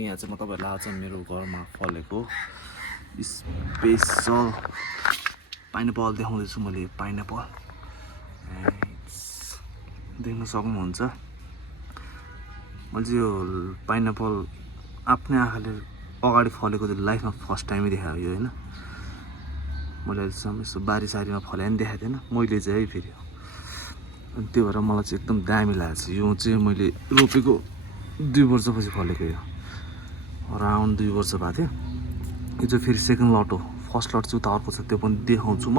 यहाँ चाहिँ म तपाईहरुलाई आज मेरो घरमा फलेको स्पेशल पाइनएप्पल देखाउँदैछु मैले। पाइनएप्पल देख्न सक्नुहुन्छ। मैले चाहिँ यो पाइनएप्पल आफ्नै आँखाले अगाडि फलेको चाहिँ लाइफमा फर्स्ट टाइमै देखायो यो हैन। मैले अहिलेसम्म यसो बारीसारीमा फले पनि देखाएको थिएन मैले चाहिँ है फेरि। अनि त्यो भएर मलाई चाहिँ एकदम दामी लागेछ। यो चाहिँ मैले रोपेको 2 वर्षपछि फलेको यो, अराउन्ड 2 वर्ष भएको थियो। यो चाहिँ फेरि सेकेन्ड लट हो। फर्स्ट लट चाहिँ उता अर्को छ, त्यो पनि देखाउँछु म।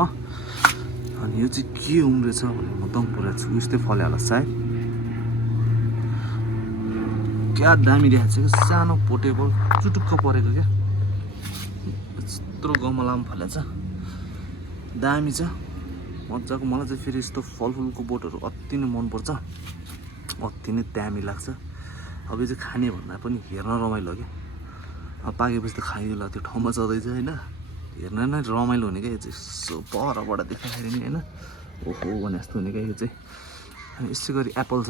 अनि यो चाहिँ के उम्रेछ भनेर म दम पुरा छु। यस्तै फल्यो होला सायद। क्या दामी देखाएको छ कि, सानो पोटेबल चुटुक्क परेको क्या, यत्रो गमलामा फलेको छ, दामी छ मजाको। मलाई चाहिँ फेरि यस्तो फलफुलको बोटहरू अति नै मनपर्छ, अति नै दामी लाग्छ। अब यो चाहिँ खाने भन्दा पनि हेर्न रमाइलो हो क्या। अब पाकेपछि त खाइदिएला त्यो ठाउँमा चढ्दैछ हैन, हेर्न नै रमाइलो हुने क्या। यो चाहिँ यसो परबाट देखाखेरि नि हैन, ओहो भने जस्तो हुने क्या यो चाहिँ। अनि यसै गरी एप्पल छ,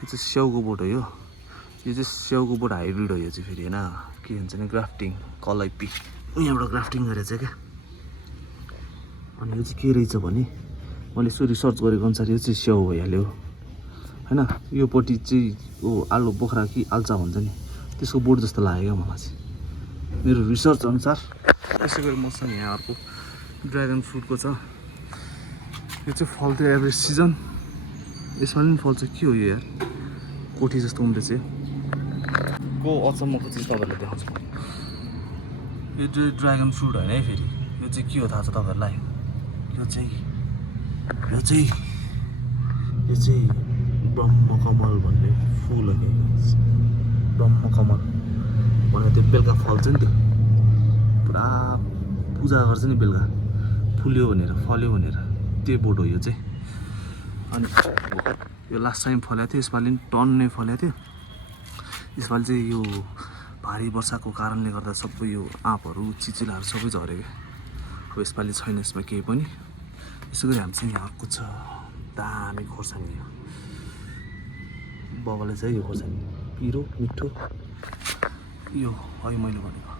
यो चाहिँ स्याउको बोट हो। यो चाहिँ स्याउको बोट हाइब्रिड हो यो चाहिँ फेरि हैन। के भन्छ नि, ग्राफ्टिङ कलैपी यहाँबाट ग्राफ्टिङ गरेछ क्या। अनि यो चाहिँ के रहेछ भने मैले यसो रिसर्च गरेको अनुसार यो चाहिँ स्याउ भइहाल्यो हैन। योपट्टि चाहिँ आलु बोख्रा कि आल्चा भन्छ नि, त्यसको बोट जस्तो लाग्यो क्या मलाई चाहिँ, मेरो रिसर्च अनुसार। त्यसै गरी मसँग यहाँ अर्को ड्र्यागन फ्रुटको छ। यो चाहिँ फल्थ्यो एभ्री सिजन, यसमा पनि फल्छ। के हो यो यार, कोठी जस्तो उम्रेछ को अचम्मको चिज तपाईँहरूलाई देखाउँछु। यो चाहिँ ड्र्यागन फ्रुट होइन है फेरि। यो चाहिँ के हो थाहा छ तपाईँहरूलाई? यो चाहिँ ब्रह्मकमल भन्ने फुल हो कि, ब्रह्मकमल भनेर त्यो बेलुका फल्छ नि, त्यो पुरा पूजा गर्छ नि बेलुका, फुल्यो भनेर फल्यो भनेर, त्यो बोट हो यो चाहिँ। अनि यो लास्ट टाइम फलेको थियो, यसपालि पनि टन्नै फलेको थियो। यसपालि चाहिँ यो भारी वर्षाको कारणले गर्दा सबै यो आँपहरू चिचिलाहरू सबै झऱ्यो क्या। अब यसपालि छैन यसमा केही पनि। यसो गरी हामीसँग यहाँ अर्को छ दामी खोर्सानी। बाबाले चाहिँ यो खोर्सानी पिरो मिठो यो है मैले भनेको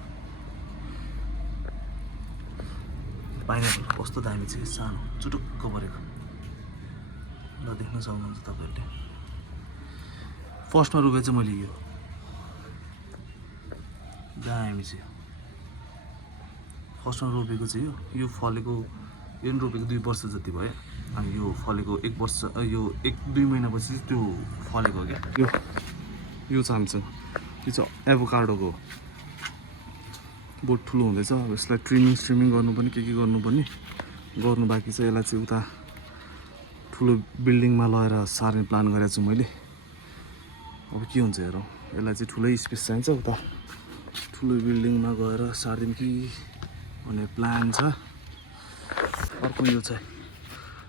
पाइनएप्पल कस्तो दामी छ, सानो चुटुक्क परेको। ल देख्न सक्नुहुन्छ तपाईँहरूले। फर्स्टमा रोपेको चाहिँ मैले यो दामी छ। फर्स्टमा रोपेको चाहिँ यो फलेको, यो पनि रोपेको 2 वर्ष जति भयो। अनि यो फलेको 1 वर्ष, यो 1-2 महिनापछि त्यो फलेको क्या। यो छ हामीसँग, यो चाहिँ एभोकाडोको बोट ठुलो हुँदैछ। अब यसलाई ट्रिमिङ गर्नुपर्ने, के गर्नुपर्ने गर्नु बाँकी छ। यसलाई चाहिँ उता ठुलो बिल्डिङमा लगेर सार्ने प्लान गरेको छु मैले। अब के हुन्छ हेरौँ। यसलाई चाहिँ ठुलै स्पेस चाहिन्छ, उता ठुलो बिल्डिङमा गएर सार्दिउँ कि भन्ने प्लान छ। अर्को यो चाहिँ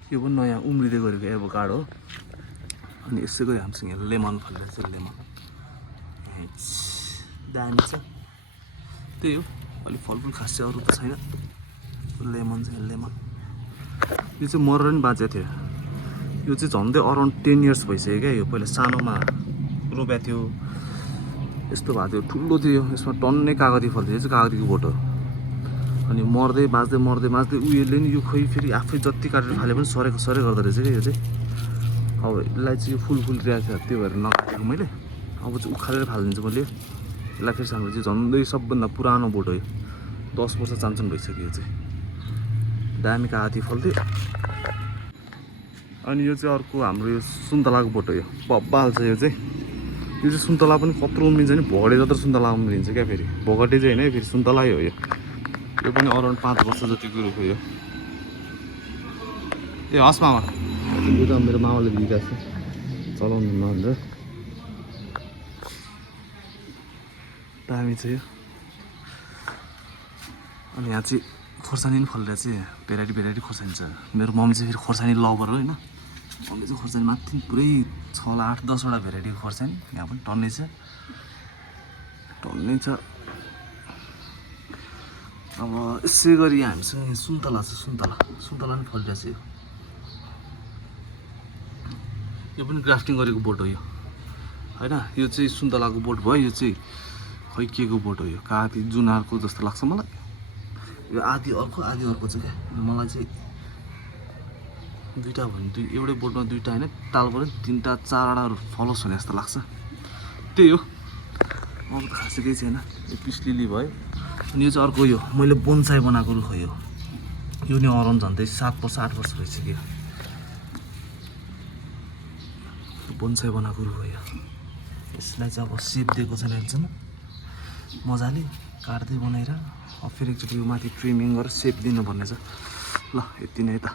यो पनि नयाँ उम्रिँदै गरेको एभोकाडो हो। अनि यसै गरी हामीसँग यहाँ लेमन फलिरहेको छ। लेमन दामी छ, त्यही हो। अलिक फलफुल खास चाहिँ अरू त छैन। लेमन चाहिँ लेमन, यो चाहिँ मरेर नि बाँचेको थियो। यो चाहिँ झन्डै अराउन्ड 10 इयर्स भइसक्यो क्या। यो पहिला सानोमा रोपेको थियो, यस्तो भएको थियो, ठुलो थियो। यसमा टन्नै कागती फल्थ्यो। यो चाहिँ कागतीको बोट हो। अनि मर्दै बाँच्दै उयोले नि यो खोइ फेरि आफै जति काटेर फाले पनि सरै गर्दो रहेछ क्या यो चाहिँ। अब यसलाई चाहिँ यो फुलिरहेको छ, त्यो भएर नकाटेको मैले। अब चाहिँ उखालेर फालिदिन्छु मैले। यसलाई फेरि हाम्रो चाहिँ झन्डै सबभन्दा पुरानो बोट हो यो, 10 वर्ष चान्चन भइसक्यो यो चाहिँ। दामी कागती फल्थ्यो। अनि यो चाहिँ अर्को हाम्रो यो सुन्तलाको बोट हो। यो बब्बाल छ यो चाहिँ। यो चाहिँ सुन्तला पनि कत्रो उम्रिन्छ नि, भोगटे जत्रो सुन्तला उम्रिन्छ क्या फेरि। भोगटे चाहिँ होइन फेरि सुन्तलै हो यो। यो पनि अराउन्ड 5 वर्ष जतिको रुख हो यो। ए हस् मामा, यो त मेरो मामाले दिइरहेको छ, चलाउनु नभन्छ। दामी छ यो। अनि यहाँ चाहिँ खोर्सानी पनि फलिरहेको छ। भेराइटी खोर्सानी छ। मेरो मम्मी चाहिँ फेरि खोर्सानी लभर हो होइन। मम्मी चाहिँ खोर्सानी माथि पुरै 6-8-10वटा भेराइटीको खोर्सानी। यहाँ पनि टन्नै छ। अब यसै गरी हामीसँग सुन्तला छ। सुन्तला पनि फलिरहेछ। यो पनि ग्राफ्टिङ गरेको बोट हो यो। होइन यो चाहिँ सुन्तलाको बोट भयो यो चाहिँ खै के को बोट हो यो काती जुनारको जस्तो लाग्छ मलाई यो आधी अर्को चाहिँ क्या मलाई चाहिँ दुईवटा भने एउटै बोटमा दुईवटा होइन ताल पऱ्यो 3टा 4वटा फलोस् हुने जस्तो लाग्छ त्यही हो अरू त खासै केही छैन यो पिसलिली भयो अनि यो चाहिँ अर्को यो मैले बोन्साई बनाएको रुख हो यो नि अराउन्ड झन्डै 7 वर्ष 8 वर्ष भइसक्यो बोन्साई बनाएको रुख हो यो यसलाई चाहिँ अब सेप दिएको छैन अहिलेसम्म मजाले काट्दै बनाएर अब फेरि एकचोटि यो माथि ट्रिमिङ गरेर सेप दिनुपर्ने छ ल यति नै त